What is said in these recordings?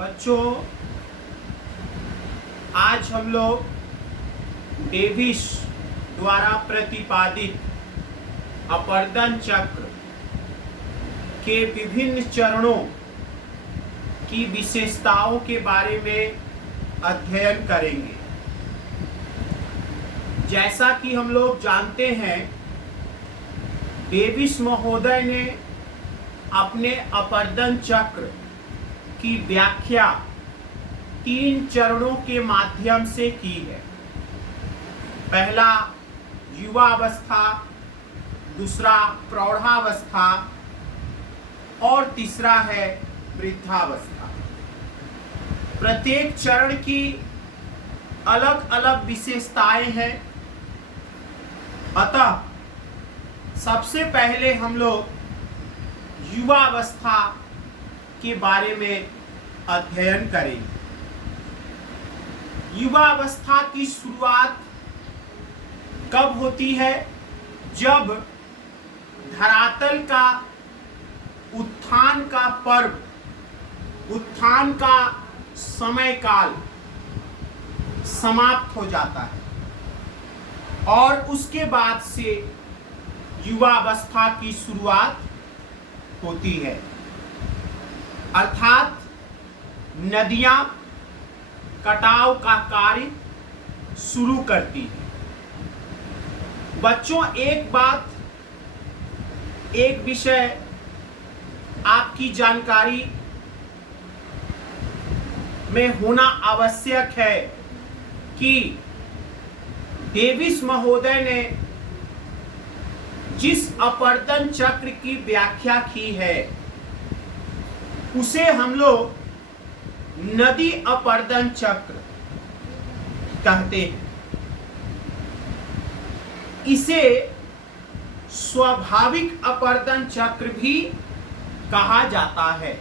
बच्चों, आज हम लोग डेविस द्वारा प्रतिपादित अपर्दन चक्र के विभिन्न चरणों की विशेषताओं के बारे में अध्ययन करेंगे। जैसा कि हम लोग जानते हैं, डेविस महोदय ने अपने अपर्दन चक्र की व्याख्या 3 चरणों के माध्यम से की है। पहला युवावस्था, दूसरा प्रौढ़ावस्था और तीसरा है वृद्धावस्था। प्रत्येक चरण की अलग अलग विशेषताएं हैं। अतः सबसे पहले हम लोग युवावस्था के बारे में अध्ययन करेंगे। युवावस्था की शुरुआत कब होती है? जब धरातल का उत्थान का पर्व, उत्थान का समय काल समाप्त हो जाता है और उसके बाद से युवावस्था की शुरुआत होती है। अर्थात नदियां कटाव का कार्य शुरू करती है। बच्चों, एक विषय आपकी जानकारी में होना आवश्यक है कि डेविस महोदय ने जिस अपर्दन चक्र की व्याख्या की है उसे हम लोग नदी अपर्दन चक्र कहते हैं। इसे स्वाभाविक अपर्दन चक्र भी कहा जाता है।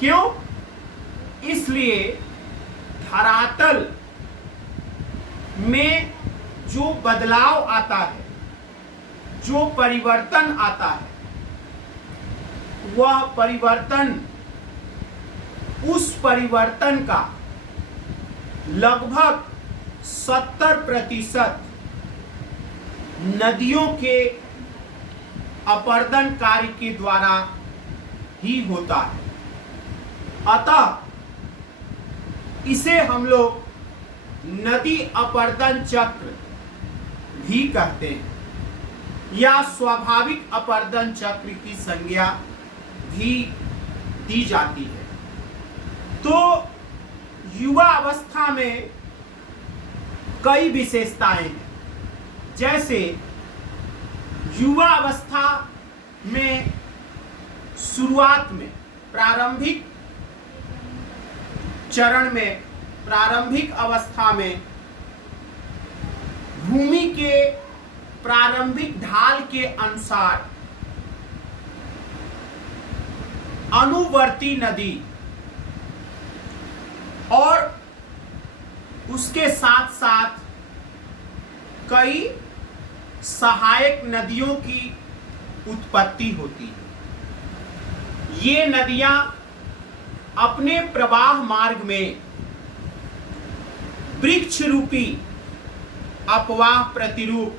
क्यों? इसलिए धरातल में जो बदलाव आता है, जो परिवर्तन आता है, वह परिवर्तन, उस परिवर्तन का लगभग 70% नदियों के अपर्दन कार्य के द्वारा ही होता है। अतः इसे हम लोग नदी अपर्दन चक्र भी कहते हैं या स्वाभाविक अपर्दन चक्र की संज्ञा भी दी जाती है। तो युवा अवस्था में कई विशेषताएं हैं। जैसे युवा अवस्था में शुरुआत में, प्रारंभिक चरण में, प्रारंभिक अवस्था में भूमि के प्रारंभिक ढाल के अनुसार अनुवर्ती नदी और उसके साथ साथ कई सहायक नदियों की उत्पत्ति होती है। ये नदियां अपने प्रवाह मार्ग में वृक्ष रूपी अपवाह प्रतिरूप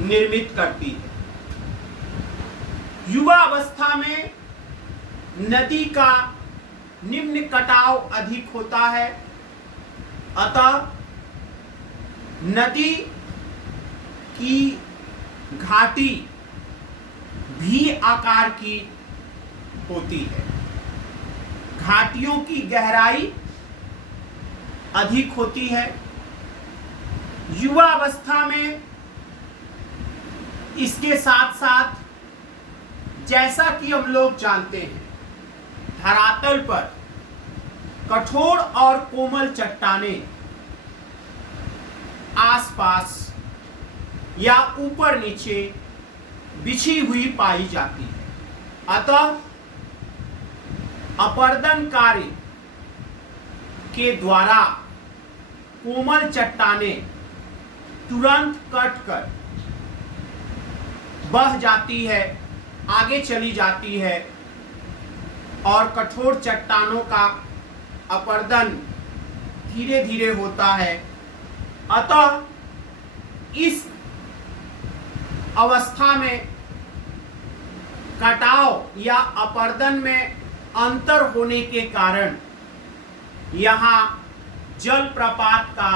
निर्मित करती है। युवा अवस्था में नदी का निम्न कटाव अधिक होता है। अतः नदी की घाटी भी आकार की होती है। घाटियों की गहराई अधिक होती है। युवा अवस्था में इसके साथ साथ, जैसा कि हम लोग जानते हैं, धरातल पर कठोर और कोमल चट्टानें आसपास या ऊपर नीचे बिछी हुई पाई जाती है। अतः अपर्दन कार्य के द्वारा कोमल चट्टानें तुरंत कटकर बह जाती है, आगे चली जाती है और कठोर चट्टानों का अपर्दन धीरे धीरे होता है। अतः इस अवस्था में कटाव या अपर्दन में अंतर होने के कारण यहाँ जलप्रपात का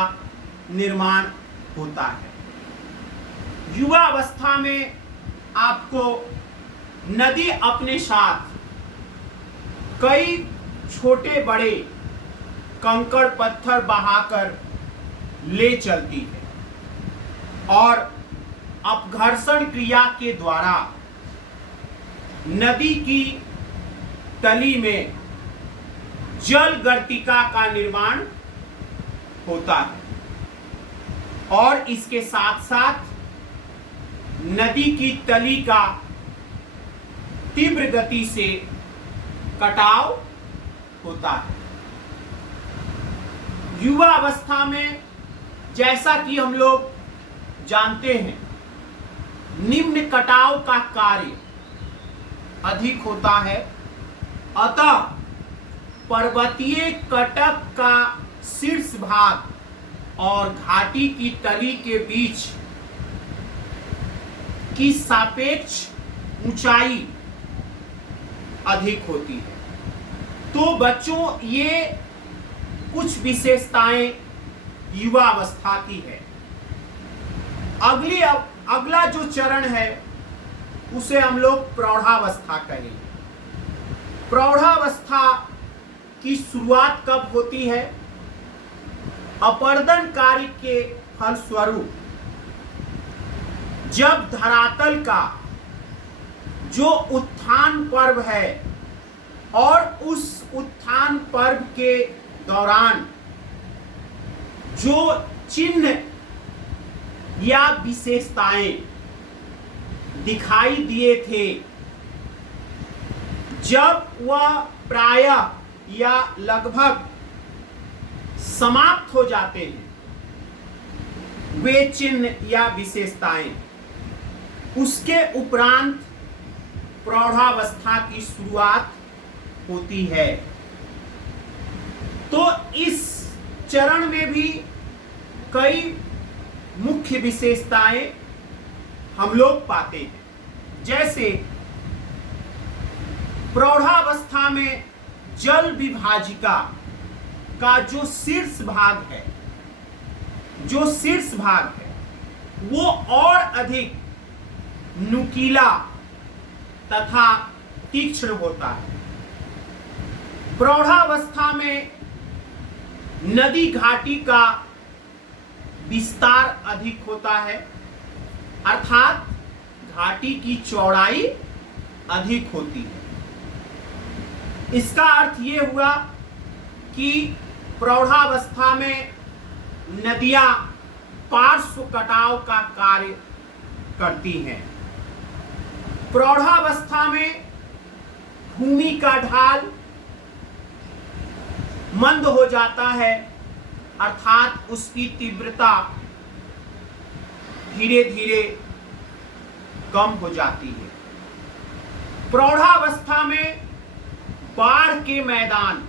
निर्माण होता है। युवा अवस्था में आपको नदी अपने साथ कई छोटे बड़े कंकड़ पत्थर बहाकर ले चलती है और अपघर्षण क्रिया के द्वारा नदी की तली में जल गर्तिका का निर्माण होता है और इसके साथ साथ नदी की तली का तीव्र गति से कटाव होता है। युवा अवस्था में जैसा कि हम लोग जानते हैं, निम्न कटाव का कार्य अधिक होता है। अतः पर्वतीय कटक का शीर्ष भाग और घाटी की तली के बीच की सापेक्ष ऊंचाई अधिक होती है। तो बच्चों, ये कुछ विशेषताएं युवा अवस्था की है। अगला जो चरण है उसे हम लोग प्रौढ़ावस्था कहेंगे। प्रौढ़ावस्था की शुरुआत कब होती है? अपर्दन कार्य के फलस्वरूप जब धरातल का जो उत्थान पर्व है और उस उत्थान पर्व के दौरान जो चिन्ह या विशेषताएं दिखाई दिए थे, जब वह प्रायः या लगभग समाप्त हो जाते हैं, वे चिन्ह या विशेषताएं, उसके उपरांत प्रौढ़ावस्था की शुरुआत होती है। तो इस चरण में भी कई मुख्य विशेषताएं हम लोग पाते हैं। जैसे प्रौढ़ावस्था में जल विभाजिका का जो शीर्ष भाग है, वो और अधिक नुकीला तथा तीक्ष्ण होता है। प्रौढ़ावस्था में नदी घाटी का विस्तार अधिक होता है, अर्थात घाटी की चौड़ाई अधिक होती है। इसका अर्थ ये हुआ कि प्रौढ़ावस्था में नदियां पार्श्व कटाव का कार्य करती हैं। प्रौढ़ावस्था में भूमि का ढाल मंद हो जाता है, अर्थात उसकी तीव्रता धीरे धीरे कम हो जाती है। प्रौढ़ावस्था में बाढ़ के मैदान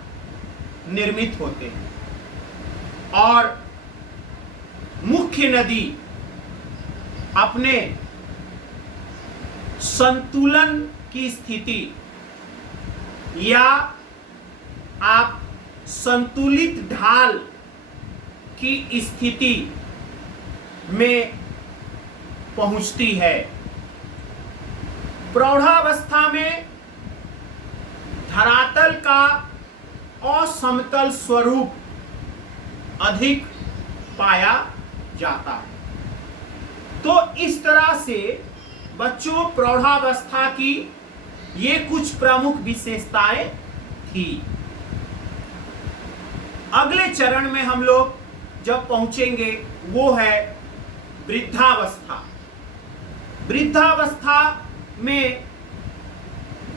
निर्मित होते हैं और मुख्य नदी अपने संतुलन की स्थिति या आप संतुलित ढाल की स्थिति में पहुंचती है। प्रौढ़ावस्था में धरातल का असमतल स्वरूप अधिक पाया जाता है। तो इस तरह से बच्चों, प्रौढ़ावस्था की ये कुछ प्रमुख विशेषताएं थी। अगले चरण में हम लोग जब पहुंचेंगे वो है वृद्धावस्था। वृद्धावस्था में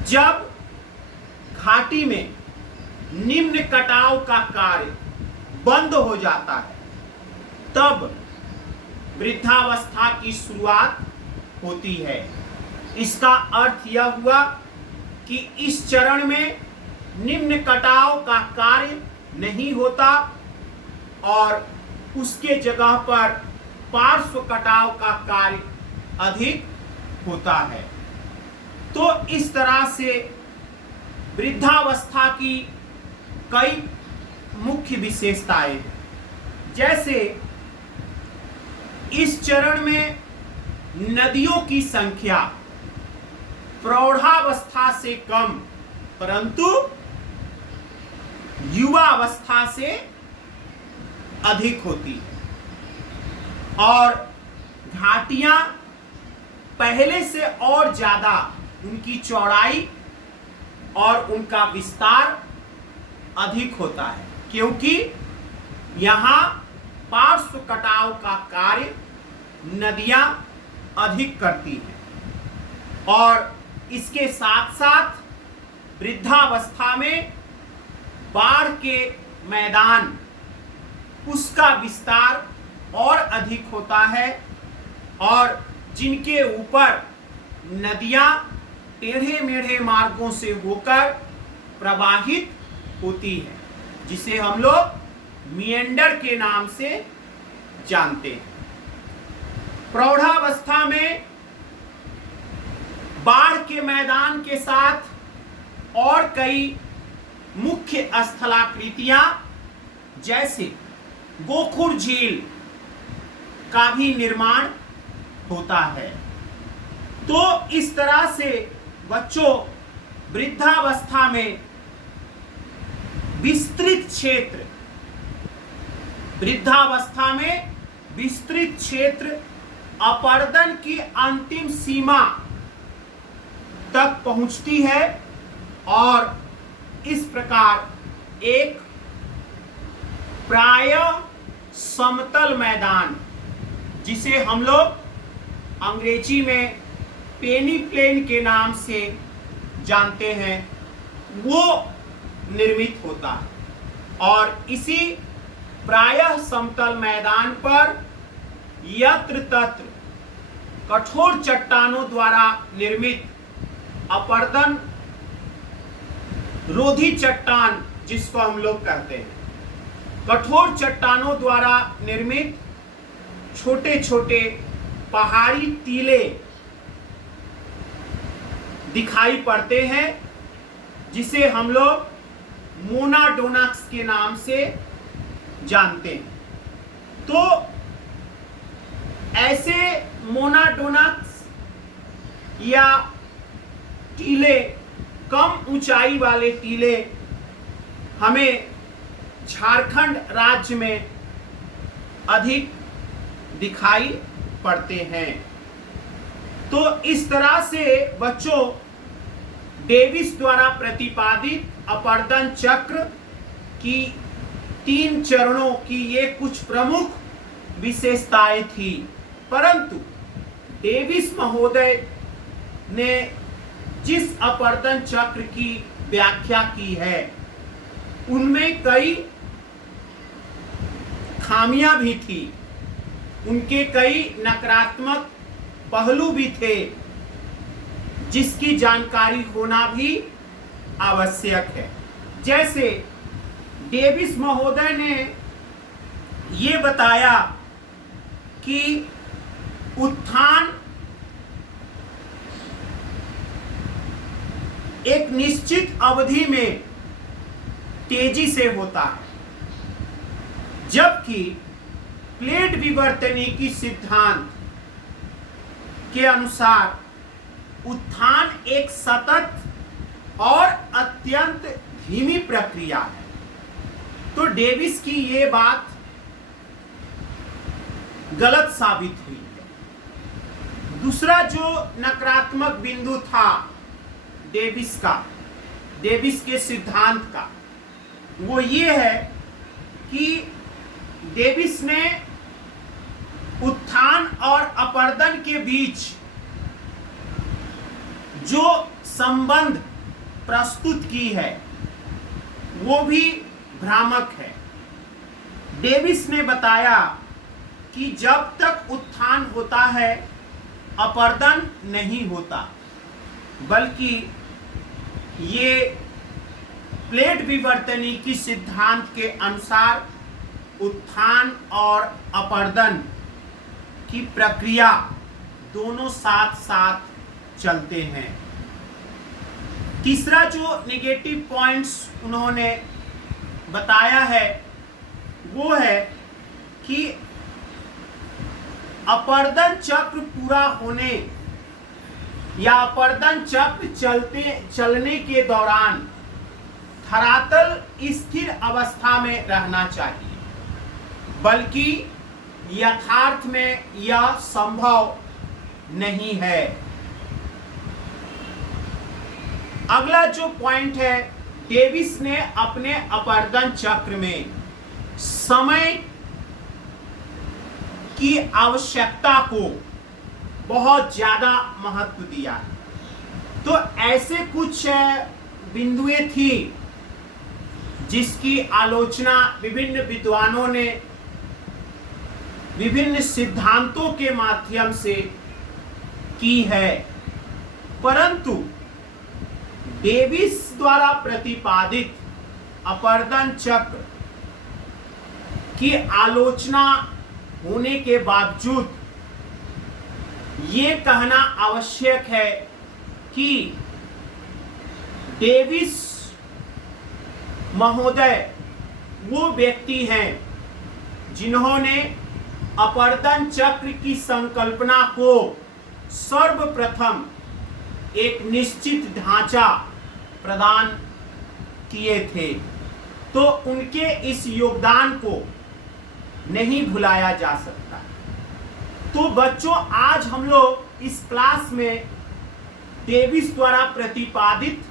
जब घाटी में निम्न कटाव का कार्य बंद हो जाता है, तब वृद्धावस्था की शुरुआत होती है। इसका अर्थ यह हुआ कि इस चरण में निम्न कटाव का कार्य नहीं होता और उसके जगह पर पार्श्व कटाव का कार्य अधिक होता है। तो इस तरह से वृद्धावस्था की कई मुख्य विशेषताएं हैं। जैसे इस चरण में नदियों की संख्या प्रौढ़ावस्था से कम परंतु युवावस्था से अधिक होती है और घाटियां पहले से और ज्यादा उनकी चौड़ाई और उनका विस्तार अधिक होता है, क्योंकि यहां पार्श्व कटाव का कार्य नदियां अधिक करती हैं और इसके साथ साथ वृद्धावस्था में बाढ़ के मैदान उसका विस्तार और अधिक होता है और जिनके ऊपर नदियां टेढ़े मेढ़े मार्गों से होकर प्रवाहित होती है, जिसे हम लोग मिएंडर के नाम से जानते हैं। प्रौढ़ावस्था में बाढ़ के मैदान के साथ और कई मुख्य स्थलाकृतियां जैसे गोखुर झील का भी निर्माण होता है। तो इस तरह से बच्चों वृद्धावस्था में विस्तृत क्षेत्र अपर्दन की अंतिम सीमा तक पहुंचती है और इस प्रकार एक प्रायः समतल मैदान, जिसे हम लोग अंग्रेजी में पेनी प्लेन के नाम से जानते हैं, वो निर्मित होता है और इसी प्रायः समतल मैदान पर यत्र तत्र कठोर चट्टानों द्वारा निर्मित अपर्दन रोधी चट्टान, जिसको हम लोग कहते हैं, कठोर चट्टानों द्वारा निर्मित छोटे छोटे पहाड़ी टीले दिखाई पड़ते हैं, जिसे हम लोग मोनाडोनक्स के नाम से जानते हैं। तो ऐसे मोनाडोनक्स या टीले, कम ऊंचाई वाले टीले हमें झारखंड राज्य में अधिक दिखाई पड़ते हैं। तो इस तरह से बच्चों डेविस द्वारा प्रतिपादित अपर्दन चक्र की 3 चरणों की ये कुछ प्रमुख विशेषताएं थी, परंतु डेविस महोदय ने जिस अपर्दन चक्र की व्याख्या की है उनमें कई खामियां भी थी, उनके कई नकारात्मक पहलू भी थे, जिसकी जानकारी होना भी आवश्यक है। जैसे डेविस महोदय ने ये बताया कि उत्थान एक निश्चित अवधि में तेजी से होता है, जबकि प्लेट विवर्तनिकी सिद्धांत के अनुसार उत्थान एक सतत और अत्यंत धीमी प्रक्रिया है। तो डेविस की ये बात गलत साबित हुई है। दूसरा जो नकारात्मक बिंदु था डेविस के सिद्धांत का, वो ये है कि डेविस ने उत्थान और अपर्दन के बीच जो संबंध प्रस्तुत की है वो भी भ्रामक है। डेविस ने बताया कि जब तक उत्थान होता है अपर्दन नहीं होता, बल्कि ये प्लेट विवर्तनिकी सिद्धांत के अनुसार उत्थान और अपर्दन की प्रक्रिया दोनों साथ साथ चलते हैं। तीसरा जो नेगेटिव पॉइंट्स उन्होंने बताया है वो है कि अपर्दन चक्र पूरा होने या अपर्दन चक्र चलने के दौरान धरातल स्थिर अवस्था में रहना चाहिए, बल्कि यथार्थ में यह संभव नहीं है। अगला जो पॉइंट है, डेविस ने अपने अपर्दन चक्र में समय की आवश्यकता को बहुत ज्यादा महत्व दिया। तो ऐसे कुछ बिंदुएं थी जिसकी आलोचना विभिन्न विद्वानों ने विभिन्न सिद्धांतों के माध्यम से की है, परंतु डेविस द्वारा प्रतिपादित अपर्दन चक्र की आलोचना होने के बावजूद ये कहना आवश्यक है कि डेविस महोदय वो व्यक्ति हैं जिन्होंने अपर्दन चक्र की संकल्पना को सर्वप्रथम एक निश्चित ढांचा प्रदान किए थे। तो उनके इस योगदान को नहीं भुलाया जा सकता। तो बच्चों, आज हम लोग इस क्लास में डेविस द्वारा प्रतिपादित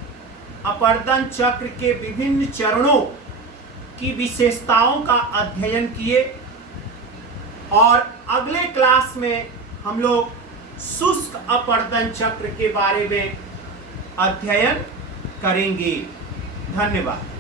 अपर्दन चक्र के विभिन्न चरणों की विशेषताओं का अध्ययन किए और अगले क्लास में हम लोग शुष्क अपर्दन चक्र के बारे में अध्ययन करेंगे। धन्यवाद।